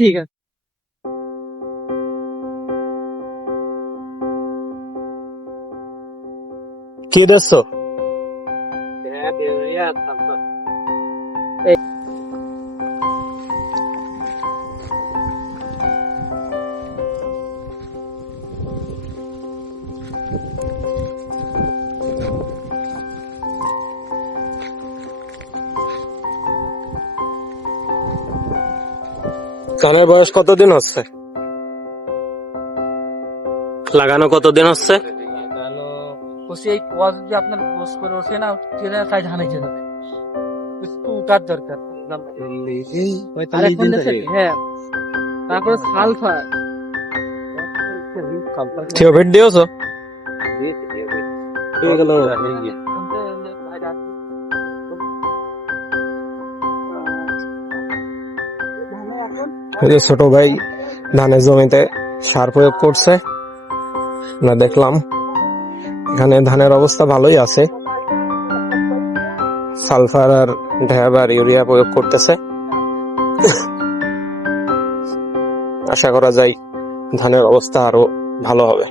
ঠিক আছে। কি দেখছো? ধানের বয়স কতদিন হচ্ছে? লাগানো কতদিন হচ্ছে? লাগানো বসে এই ওয়াজ যে আপনার পোস্ট করে ওঠে না, ট্রেনে সাইড হানাইছে যাবে, একটু উঠার দরকার। আর এখন দেখছেন? হ্যাঁ, তারপরে সালফার থিওভিড দিয়েছো? এই যে ছোট ভাই ধানের জমিতে সার প্রয়োগ করছে, না দেখলাম। এখানে ধানের অবস্থা ভালোই আছে, সালফার আর ঢ্যাব আর ইউরিয়া প্রয়োগ করতেছে। আশা করা যায় ধানের অবস্থা আরো ভালো হবে।